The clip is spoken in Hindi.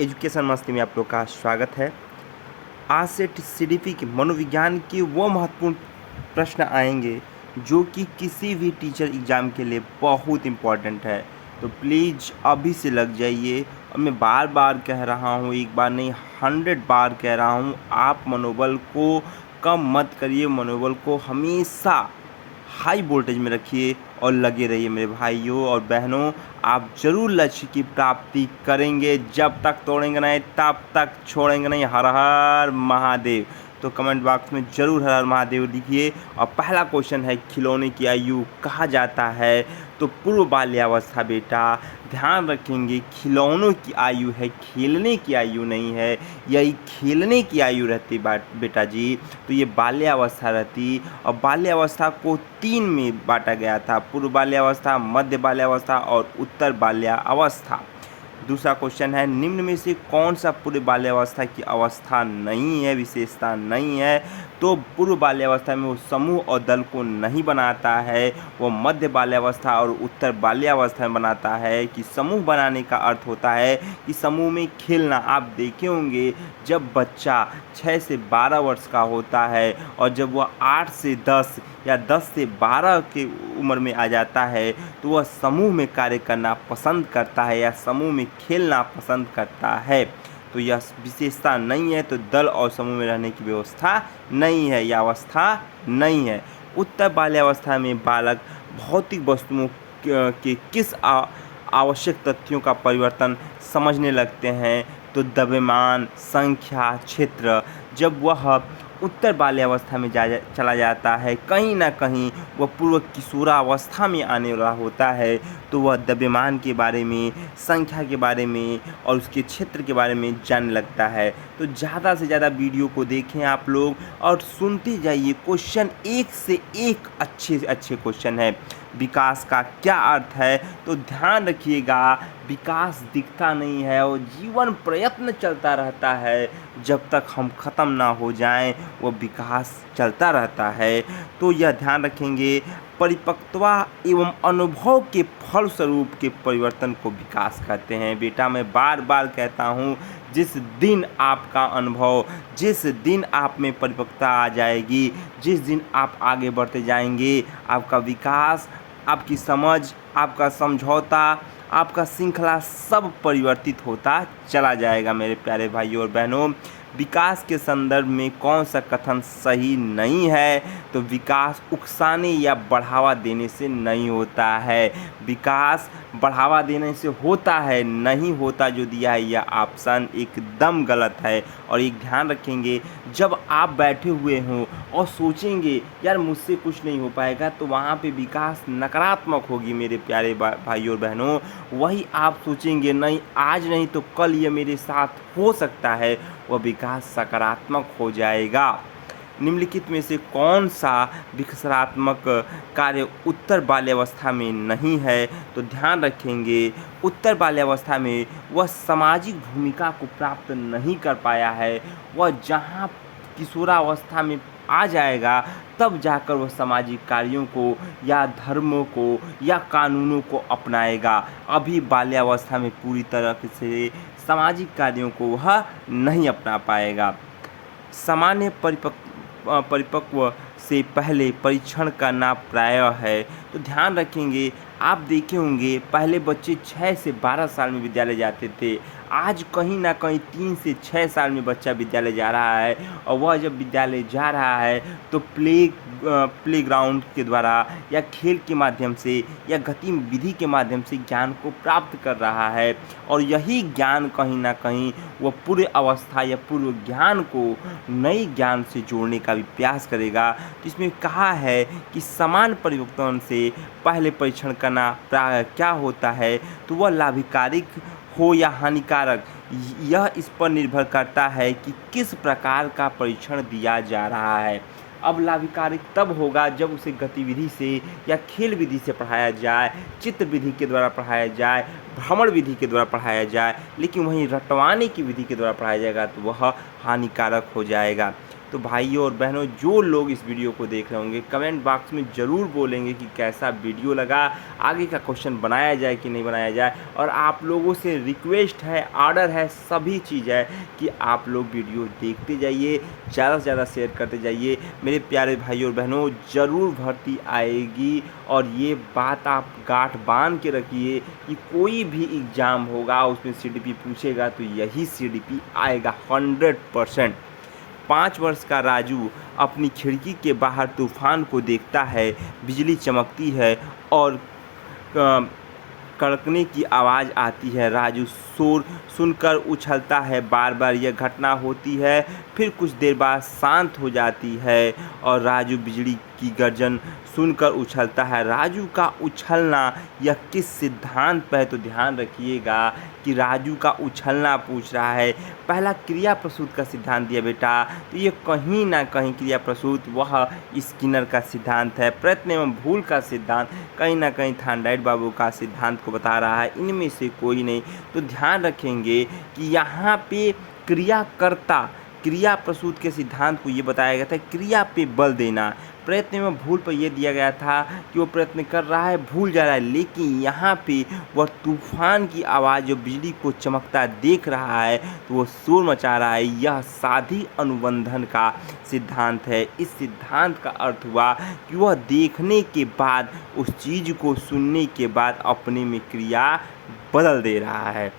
एजुकेशन मस्ती में आप लोग का स्वागत है। आज से सीडीपी के मनोविज्ञान के वो महत्वपूर्ण प्रश्न आएंगे जो कि किसी भी टीचर एग्ज़ाम के लिए बहुत इम्पोर्टेंट है। तो प्लीज़ अभी से लग जाइए। और मैं बार बार कह रहा हूँ, एक बार नहीं 100 बार कह रहा हूँ, आप मनोबल को कम मत करिए, मनोबल को हमेशा हाई वोल्टेज में रखिए और लगे रहिए मेरे भाइयों और बहनों। आप ज़रूर लक्ष्य की प्राप्ति करेंगे, जब तक तोड़ेंगे नहीं तब तक छोड़ेंगे नहीं। हर हर महादेव। तो कमेंट बॉक्स में ज़रूर हर हर महादेव लिखिए। और पहला क्वेश्चन है, खिलौने की आयु कहा जाता है? तो पूर्व बाल्यावस्था बेटा। ध्यान रखेंगे, खिलौनों की आयु है, खेलने की आयु नहीं है। यही खेलने की आयु रहती बेटा जी, तो ये बाल्यावस्था रहती। और बाल्यावस्था को 3 में बांटा गया था, पूर्व बाल्यावस्था, मध्य बाल्यावस्था और उत्तर बाल्यावस्था। दूसरा क्वेश्चन है, निम्न में से कौन सा पूर्व बाल्यावस्था की अवस्था नहीं है, विशेषता नहीं है? तो पूर्व बाल्यावस्था में वो समूह और दल को नहीं बनाता है, वो मध्य बाल्यावस्था और उत्तर बाल्यावस्था में बनाता है। कि समूह बनाने का अर्थ होता है कि समूह में खेलना। आप देखे होंगे, जब बच्चा 6 से 12 वर्ष का होता है और जब वह 8 से 10 या 10 से 12 की उम्र में आ जाता है, तो वह समूह में कार्य करना पसंद करता है या समूह में खेलना पसंद करता है। तो यह विशेषता नहीं है, तो दल और समूह में रहने की व्यवस्था नहीं है, यह अवस्था नहीं है। उत्तर बाल्यावस्था में बालक भौतिक वस्तुओं के किस आवश्यक तथ्यों का परिवर्तन समझने लगते हैं? तो द्रव्यमान, संख्या, क्षेत्र। जब वह उत्तर बाल्यावस्था में चला जाता है, कहीं ना कहीं वह पूर्व किशोरावस्था में आने वाला होता है, तो वह द्रव्यमान के बारे में, संख्या के बारे में और उसके क्षेत्र के बारे में जानने लगता है। तो ज़्यादा से ज़्यादा वीडियो को देखें आप लोग और सुनते जाइए। क्वेश्चन एक से एक अच्छे से अच्छे क्वेश्चन है। विकास का क्या अर्थ है? तो ध्यान रखिएगा, विकास दिखता नहीं है और जीवन प्रयत्न चलता रहता है। जब तक हम ख़त्म ना हो जाएं, वो विकास चलता रहता है। तो यह ध्यान रखेंगे, परिपक्वता एवं अनुभव के फलस्वरूप के परिवर्तन को विकास कहते हैं। बेटा मैं बार बार कहता हूँ, जिस दिन आपका अनुभव, जिस दिन आप में परिपक्वता आ जाएगी, जिस दिन आप आगे बढ़ते जाएंगे, आपका विकास, आपकी समझ, आपका समझौता, आपका श्रृंखला सब परिवर्तित होता चला जाएगा मेरे प्यारे भाइयों और बहनों। विकास के संदर्भ में कौन सा कथन सही नहीं है? तो विकास उकसाने या बढ़ावा देने से नहीं होता है। विकास बढ़ावा देने से होता है, नहीं होता जो दिया है यह ऑप्शन एकदम गलत है। और एक ध्यान रखेंगे, जब आप बैठे हुए हों और सोचेंगे यार मुझसे कुछ नहीं हो पाएगा, तो वहाँ पे विकास नकारात्मक होगी मेरे प्यारे भाइयों और बहनों। वही आप सोचेंगे नहीं आज नहीं तो कल ये मेरे साथ हो सकता है, वह विकास सकारात्मक हो जाएगा। निम्नलिखित में से कौन सा विकासात्मक कार्य उत्तर बाल्यावस्था में नहीं है? तो ध्यान रखेंगे, उत्तर बाल्यावस्था में वह सामाजिक भूमिका को प्राप्त नहीं कर पाया है। वह जहाँ किशोरावस्था में आ जाएगा, तब जाकर वह सामाजिक कार्यों को या धर्मों को या कानूनों को अपनाएगा। अभी बाल्यावस्था में पूरी तरह से सामाजिक कार्यों को वह नहीं अपना पाएगा। सामान्य परिपक्व से पहले परीक्षण करना प्रायः है। तो ध्यान रखेंगे, आप देखे होंगे पहले बच्चे 6 से 12 साल में विद्यालय जाते थे। आज कहीं ना कहीं 3 से 6 साल में बच्चा विद्यालय जा रहा है। और वह जब विद्यालय जा रहा है तो प्लेग्राउंड के द्वारा या खेल के माध्यम से या गतिविधि के माध्यम से ज्ञान को प्राप्त कर रहा है। और यही ज्ञान कहीं ना कहीं वह पूर्व अवस्था या पूर्व ज्ञान को नए ज्ञान से जोड़ने का भी प्रयास करेगा। तो इसमें कहा है कि समान परिवर्तन से पहले परीक्षण करना प्रायः क्या होता है? तो वह लाभकारी हो या हानिकारक, यह इस पर निर्भर करता है कि किस प्रकार का परीक्षण दिया जा रहा है। अब लाभकारी तब होगा जब उसे गतिविधि से या खेल विधि से पढ़ाया जाए, चित्र विधि के द्वारा पढ़ाया जाए, भ्रमण विधि के द्वारा पढ़ाया जाए। लेकिन वहीं रटवाने की विधि के द्वारा पढ़ाया जाएगा तो वह हानिकारक हो जाएगा। तो भाइयों और बहनों, जो लोग इस वीडियो को देख रहे होंगे कमेंट बॉक्स में ज़रूर बोलेंगे कि कैसा वीडियो लगा, आगे का क्वेश्चन बनाया जाए कि नहीं बनाया जाए। और आप लोगों से रिक्वेस्ट है, ऑर्डर है, सभी चीज़ है कि आप लोग वीडियो देखते जाइए, ज़्यादा से ज़्यादा शेयर करते जाइए। मेरे प्यारे भाइयों और बहनों, ज़रूर भर्ती आएगी और ये बात आप गांठ बांध के रखिए कि कोई भी एग्ज़ाम होगा उसमें सीडीपी पूछेगा तो यही सीडीपी आएगा 100%। 5 वर्ष का राजू अपनी खिड़की के बाहर तूफान को देखता है, बिजली चमकती है और कड़कने की आवाज़ आती है। राजू शोर सुनकर उछलता है, बार बार यह घटना होती है, फिर कुछ देर बाद शांत हो जाती है और राजू बिजली की गर्जन सुनकर उछलता है। राजू का उछलना यह किस सिद्धांत पर है, तो ध्यान रखिएगा कि राजू का उछलना पूछ रहा है। पहला क्रिया प्रसूत का सिद्धांत दिया बेटा, तो ये कहीं ना कहीं क्रिया प्रसूत वह स्किनर का सिद्धांत है। प्रयत्न एवं भूल का सिद्धांत कहीं ना कहीं थानराइट बाबू का सिद्धांत को बता रहा है। इनमें से कोई नहीं। तो ध्यान रखेंगे कि यहाँ पे क्रियाकर्ता क्रिया प्रसूत के सिद्धांत को ये बताया गया था, क्रिया पे बल देना। प्रयत्न में भूल पर यह दिया गया था कि वो प्रयत्न कर रहा है, भूल जा रहा है, लेकिन यहाँ पे वह तूफान की आवाज़ जो बिजली को चमकता देख रहा है तो वो शोर मचा रहा है। यह साधी अनुबंधन का सिद्धांत है। इस सिद्धांत का अर्थ हुआ कि वह देखने के बाद, उस चीज़ को सुनने के बाद अपने में क्रिया बदल दे रहा है।